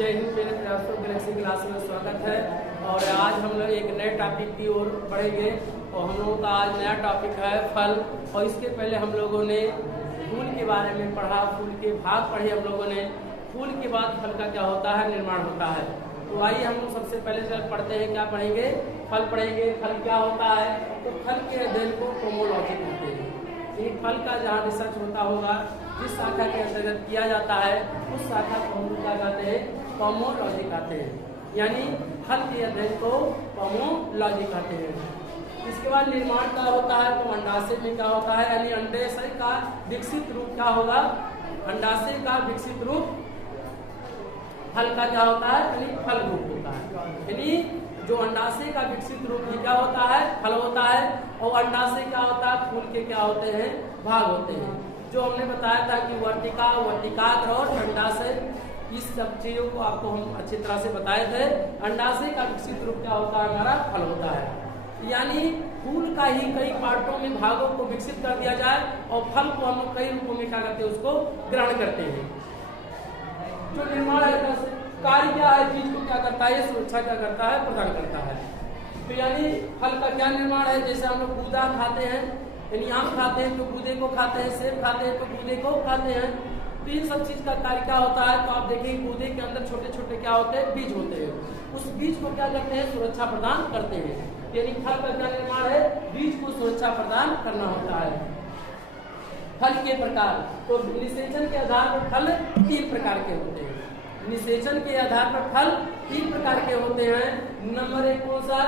जय हिंद। मेरे प्रयासों गैलेक्सी क्लास में स्वागत है। और आज हम लोग एक नए टॉपिक की ओर बढ़ेंगे और हम लोगों का आज नया टॉपिक है फल। और इसके पहले हम लोगों ने फूल के बारे में पढ़ा, फूल के भाग पढ़े हम लोगों ने। फूल के बाद फल का क्या होता है, निर्माण होता है। तो आइए हम लोग सबसे पहले चल पढ़ते हैं, क्या पढ़ेंगे, फल पढ़ेंगे। फल क्या होता है, तो फल के अध्ययन को पोमोलॉजी कहते हैं। ये फल का जहाँ रिसर्च होता होगा, जिस शाखा के अंतर्गत किया जाता है उस शाखा को हम क्या कहते हैं, पोमोलॉजी कहते हैं। यानी फल के अध्ययन को पोमोलॉजी कहते हैं। इसके बाद निर्माण क्या होता है, तो अंडाशय में क्या होता है, यानी अंडाशय का विकसित रूप क्या होगा, अंडाशय का विकसित रूप फल का क्या होता है, यानी फल रूप होता है। यानी जो अंडाशय का विकसित रूप ही क्या होता है, फल होता है। और अंडाशय क्या होता है, फूल के क्या होते हैं, भाग होते हैं। जो हमने बताया था कि वर्तिका, वर्तिकाग्र और अंडाशय, इस सब चीजों को आपको हम अच्छी तरह से बताए थे। अंडाशय का विकसित रूप क्या होता है, हमारा फल होता है। यानी फूल का ही कई पार्टों में भागों को विकसित कर दिया जाए और फल को हम लोग कई रूपों में क्या करते हैं, उसको ग्रहण करते हैं। जो निर्माण है, कार्य क्या है, चीज को क्या करता है, सुरक्षा क्या करता है, प्रदान करता है। तो यानी फल का क्या निर्माण है, जैसे हम लोग गूदा खाते हैं, यानी आम खाते हैं तो गूदे को खाते हैं, सेब खाते हैं तो गूदे को खाते हैं। तो इन सब चीज का कार्य क्या होता है, तो आप देखिए गूदे के अंदर छोटे छोटे क्या होते हैं, बीज होते हैं। उस बीज को क्या करते हैं, सुरक्षा प्रदान करते हैं। यानी फल का क्या निर्माण है, बीज को सुरक्षा प्रदान करना होता है। फल के प्रकार, तो निषेचन के आधार पर फल 3 प्रकार के होते हैं। निषेचन के आधार पर फल 3 प्रकार के होते हैं। नंबर 1 कौन सा,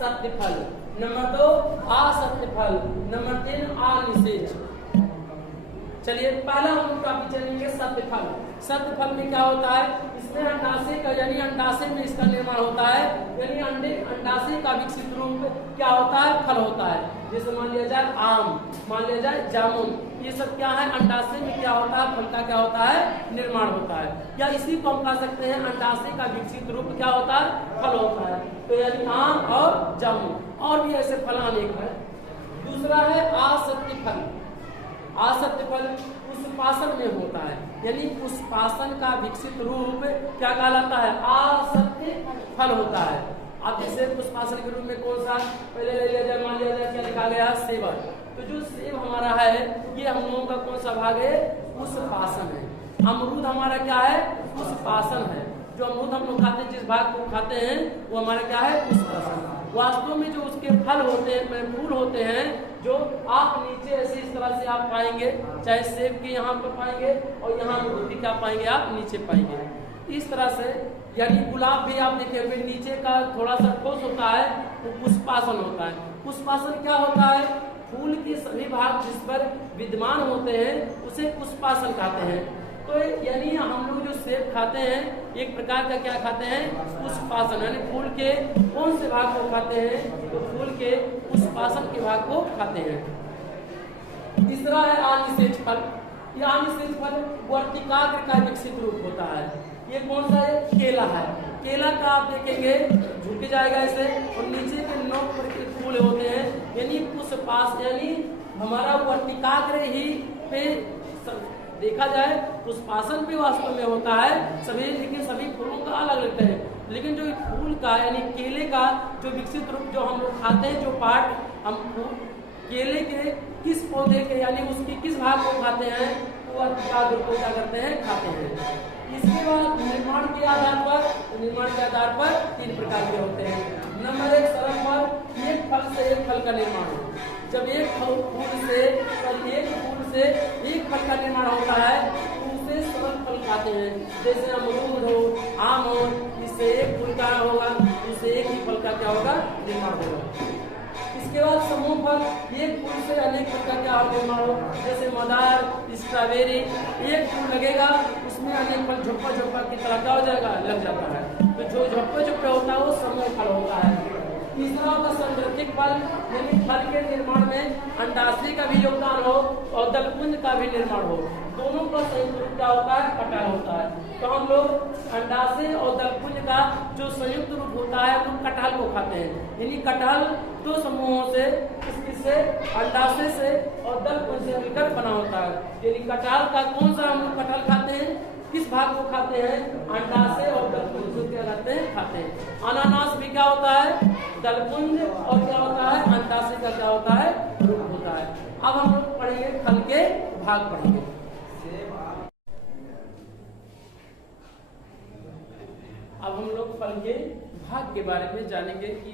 सत्य फल। नंबर 2 असत्य फल। नंबर 3 अनिषेच। चलिए पहला हम टॉपिक चलेंगे सत्य फल। सत्य फल में क्या होता है, इसमें अंडाशय का, यानी अंडाशय में इसका निर्माण होता है। यानी अंडाशय का विकसित रूप क्या होता है, फल होता है। जैसे मान लिया जाए आम, मान लिया जाए जामुन, ये सब क्या है, अंडाशय में क्या होता है, फल का क्या होता है, निर्माण होता है। या इसी को हम कह सकते हैं अंडाशय का विकसित रूप क्या होता है, फल होता है। तो यानी आम और जामुन, और भी ऐसे फल अनेक है। दूसरा है असत्य फल। असत्य फल पुष्पासन में होता है। यानी पुष्पासन का विकसित रूप क्या कहलाता है, असत्य फल होता है। अब जैसे पुष्पासन के रूप में कौन सा, पहले ले लिया जाए, मान लिया जाए क्या लिखा गया, सेब। तो जो सेब हमारा है, ये हम लोगों का कौन सा भाग है, पुष्पासन है। अमरूद हमारा क्या है, पुष्पासन है। जो अमरूद हम लोग खाते हैं, जिस भाग को खाते हैं, वो हमारा क्या है, पुष्पासन। वास्तव में जो उसके फल होते हैं, फूल होते हैं, जो आप नीचे ऐसे इस तरह से आप पाएंगे, चाहे सेब के यहाँ पर पाएंगे और यहाँ अमरूद क्या पाएंगे, आप नीचे पाएंगे इस तरह से। यानी गुलाब भी आप देखे हुए नीचे का थोड़ा सा ठोस होता है, वो पुष्पासन होता है। पुष्पासन क्या होता है, फूल के सभी भाग जिस पर विद्यमान होते हैं उसे पुष्पासन कहते हैं। तो यानी हम लोग जो सेब खाते हैं, एक प्रकार का क्या खाते हैं, पुष्पासन, यानी फूल के कौन से भाग को खाते हैं, तो फूल के पुष्पासन के भाग को खाते हैं। तीसरा है अनिषेच फल। यह अनिषेच फल वर्तिकाग्र का विकसित रूप होता है। ये कौन सा है, केला है। केला का आप देखेंगे झुक जाएगा ऐसे, और नीचे के नोक पर के फूल होते हैं। यानी पुष्पास, यानी हमारा वर्तिकाग्र ही पे देखा जाए, पुष्पासन भी वास्तव में होता है सभी, लेकिन सभी फूलों का अलग लगता है। लेकिन जो फूल का, यानी केले का जो विकसित रूप जो हम लोग खाते हैं, जो पार्ट हम केले के किस पौधे के, यानी उसके किस भाग को खाते हैं, वो वर्तिकाग्र को क्या करते हैं, खाते हैं। इसके बाद निर्माण के आधार पर, 3 प्रकार के होते हैं। नंबर 1 सरल फल, एक फल से एक फल का निर्माण हो। जब एक फूल से एक फल का निर्माण होता है तो उसे सरल फल कहते हैं। जैसे अमरूद हो, आम हो, इससे एक फूल का होगा, उससे एक ही फल का क्या होगा, निर्माण होगा। इसके बाद समूह फल, एक फूल से अनेक फल का क्या निर्माण हो। जैसे मदार, स्ट्रॉबेरी, एक फूल लगेगा, उसमें अनेक फल झुप्पा झुप्पा की तरह क्या हो जाएगा, लग जाता है। तो जो झुप्पे झुप्पे होता है वो समूह फल होता है। तीसरा होगा संवृत्तिक फल, यानी फल के निर्माण में अंडाशय का भी योगदान हो और दलपुंज का भी निर्माण हो। दोनों का संयुक्त रूप क्या होता है, कटहल होता है। तो हम लोग अंडाशय और दलपुंज का जो संयुक्त रूप होता है वो कटहल को खाते हैं। यानी कटहल 2 समूहों से, किससे, अंडाशय से और दलपुंज से मिलकर बना होता है। यानी कटहल का कौन सा हम लोग कटहल खाते हैं, किस भाग को खाते हैं? अंडाशय और दलपुंज को क्या कहते हैं? खाते हैं। अनानास भी क्या होता है? दलपुंज और क्या होता है? अंडाशय का क्या होता है? रूप होता है। अब हम लोग पढ़ेंगे फल के भाग पढ़ेंगे। अब हम लोग फल के भाग के बारे में जानेंगे कि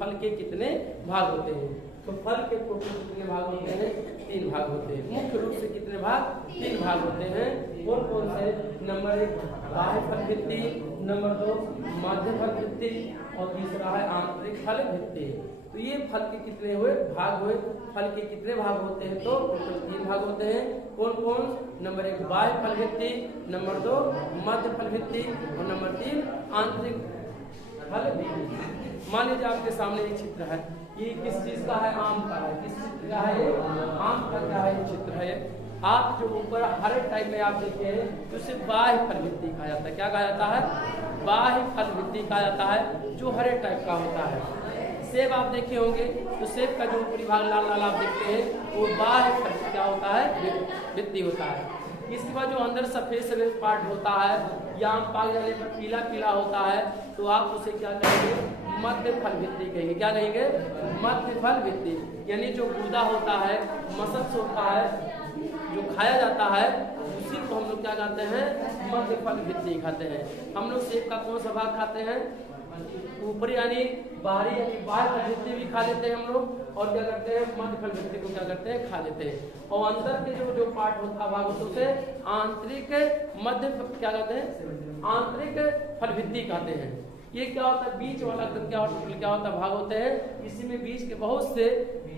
फल के कितने भाग होते हैं। तो फल के टोटल कितने भाग होते हैं? 3 भाग होते हैं। मुख्य रूप से कितने भाग? 3 भाग होते हैं। कौन कौन से? नंबर 1 बाह्य फल भित्ति, नंबर 2 मध्य फल भित्ति और तीसरा है आंतरिक फल भित्ति। तो ये फल के कितने हुए? भाग हुए। फल के कितने भाग होते हैं? तो टोटल 3 भाग होते हैं। कौन कौन? नंबर 1 बाह्य फल भित्ति, नंबर 2 मध्य फल भित्ति और नंबर 3 आंतरिक फल भित्ति। मान लीजिए आपके सामने एक चित्र है, ये किस चीज का है? आम का है। किस चित्र का है? आम का क्या है? चित्र है। आप जो ऊपर हरे टाइप में आप देखे हैं तो उसे बाह्य फल भित्ति कहा जाता है। क्या कहा जाता है? बाह्य फल भित्ति कहा जाता है, जो हरे टाइप का होता है। सेब आप देखे होंगे तो सेब का जो ऊपरी भाग लाल लाल आप देखते हैं वो बाह्य फल क्या होता है? भित्ति होता है। इसके बाद जो अंदर सफेद सफेद पार्ट होता है या आम पाक जाने पर पीला पीला होता है तो आप उसे क्या कहेंगे? मध्य फल भित्ति कहेंगे। क्या कहेंगे? मध्य फल भित्ति। यानी जो गूदा होता है, मसक होता है, जो खाया जाता है उसी को हम लोग क्या कहते हैं? मध्य फल भित्ति खाते हैं। हम लोग सेब का कौन सा भाग खाते हैं? ऊपरी यानी बाहरी यानी बाह्य फल भित्ति भी खा लेते हैं हम लोग और क्या करते हैं? मध्य फल भित्ति को क्या करते हैं? खा लेते हैं। और अंदर के जो पार्ट होता है भाग होता है उसे आंतरिक मध्य क्या कहते हैं? आंतरिक फल भित्ति कहते हैं। ये क्या होता है? बीज वाला क्या होता है? भाग होते हैं। इसी में बीज के बहुत से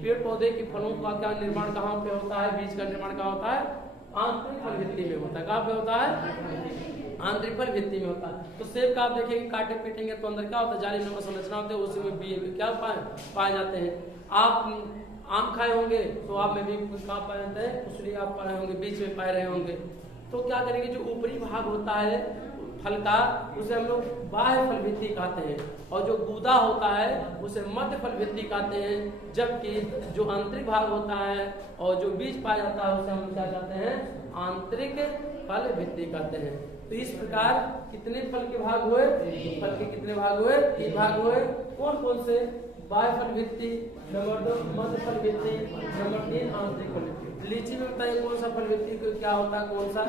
पेड़ पौधे के फलों का क्या निर्माण कहाँ पे होता है? बीज का निर्माण कहाँ होता है? आंतरिक फल भित्ति में होता है। कहाँ पे होता है? आंतरिक फल भित्ति में होता है। तो सेब का आप देखेंगे काटे पीटेंगे तो अंदर क्या होता है? जाली नुमा संरचना होती है, उसी में बीज क्या पाए जाते हैं। आप आम खाए होंगे तो आप में भी कहाँ पाए जाते हैं? उसलिए आप पाए होंगे, बीच में पाए रहे होंगे। तो क्या करेंगे? जो ऊपरी भाग होता है फल का उसे हम लोग बाह्य फल भित्ति कहते हैं और जो गूदा होता है उसे मध्य फल भित्ति कहते हैं। जबकि जो आंतरिक भाग होता है और जो बीज पाया जाता है उसे हम क्या कहते हैं? आंतरिक फल भित्ति कहते हैं। तो इस प्रकार कितने फल के भाग हुए? फल के कितने भाग हुए? 3 भाग हुए। कौन कौन से? बाह्य फल भित्ति, नंबर 2 मध्य फल भित्ति, नंबर 3 आंतरिक फल भित्ति। लीची में बताइए कौन सा फल भित्ति को क्या होता है? कौन सा?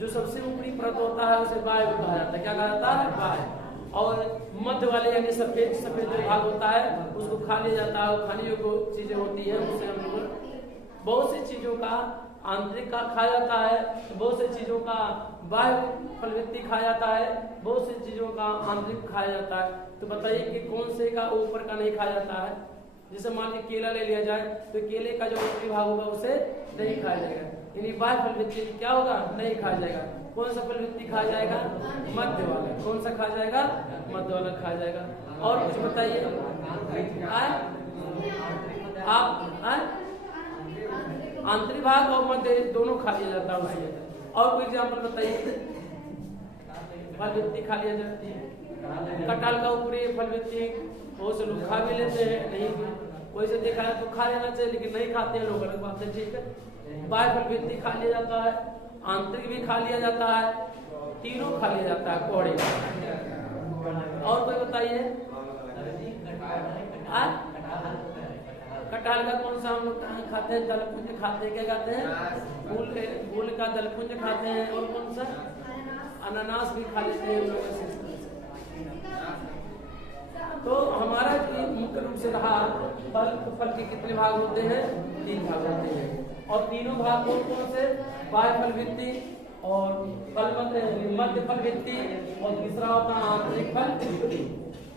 जो सबसे ऊपरी परत होता है उसे बाह्य कहा जाता है। क्या कहा जाता है? बाह्य। और मध्य वाले यानी सफेद सफेद जो भाग होता है उसको खा लिया जाता है। खाने योग्य चीजें होती है उससे हम लोग बहुत सी चीजों का आंतरिक का खाया जाता है, बहुत सी चीजों का बाह्य फल भित्ति खाया जाता है, बहुत सी चीजों का आंतरिक खाया जाता है। तो बताइए कि कौन से का ऊपर का नहीं खाया जाता है? जैसे मान लीजिए केला ले लिया जाए तो केले का जो ऊपरी भाग होगा उसे नहीं खाया जाएगा, यानी बाह्य फल भित्ति क्या होगा? नहीं खाया जाएगा। कौन सा फल भित्ति खाया जाएगा? मध्य वाला। कौन सा खाया जाएगा? मध्य वाला खाया जाएगा। और कुछ बताइए आप आंतरिक भाग और मध्य दोनों खा लिया जाता है उसमें। और कोई एग्जाम्पल बताइए? फल भित्ति खा लिया जाती है। कटहल का ऊपरी फल भित्ति बहुत से लोग खा भी लेते हैं, नहीं वैसे देखा है तो खा लेना चाहिए लेकिन नहीं खाते हैं लोग, अलग बात है, ठीक है। बाह्य फल भित्ति खा लिया जाता है, आंतरिक भी खा लिया जाता है, तीनों खा लिया जाता है कोहड़े। और कोई बताइए? कटहल का कौन सा हम लोग खाते हैं? दलपुंज खाते हैं। क्या खाते हैं? फूल का दलपुंज खाते हैं। और कौन सा? अनानास भी खा लेते हैं लोग। तो हमारा मुख्य रूप से रहा फल के कितने भाग होते हैं? 3 भाग होते हैं। और तीनों भाग कौन कौन से? बाह्य फल भित्ति और मध्य फल भित्ति और तीसरा होता है आंतरिक फल भित्ति।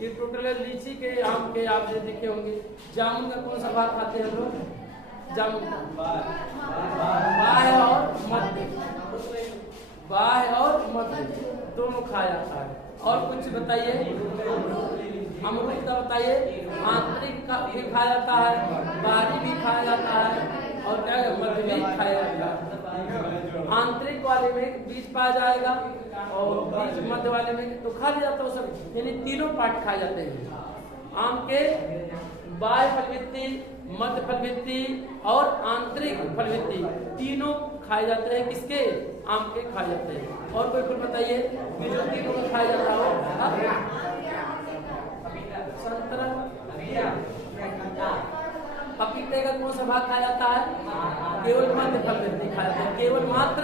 ये टोटल लीची के आम के आप जो देखे होंगे। जामुन का कौन सा भाग खाते हैं लोग? जामुन बाह्य और मध्य, बाह्य और मध्य दोनों खाया जाता है। और कुछ बताइए? अमरूद का बताइए? आंतरिक का भी खाया जाता है, बाहरी भी खाया जाता है और क्या मध्य भी खाया जाता है। आंतरिक वाले में बीज पाया जाएगा और बीज मध्य वाले में तो खा लिया जाता है सब, यानी तीनों पार्ट खाए जाते हैं। आम के बाह्य फल भित्ति, मध्य फलवृत्ति और आंतरिक फलवृत्ति तीनों खाए जाते हैं। किसके? आम के खाए जाते हैं। और कोई फल बताइए कि जो तीनों में खाया जाता हो? संतरा, पपीते का कौन सा भाग खाया जाता है? केवल मध्य फलवृत्ति खाया जाता है, केवल मात्र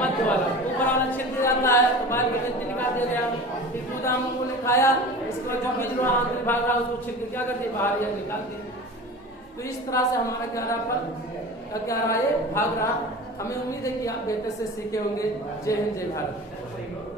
मध्य वाला, ऊपर वाला छिल दिया जाता है तो बाहर की निकाल दिया गया। फिर बादाम ने खाया, इसके बाद जो बीज रहा आंतरिक भाग रहा उसको छिल के क्या करते बाहर या निकाल दिए। तो इस तरह से हमारा क्या रहा फल क्या रहा है भाग रहा। हमें उम्मीद है कि आप बेहतर से सीखे होंगे। जय हिंद, जय भारत।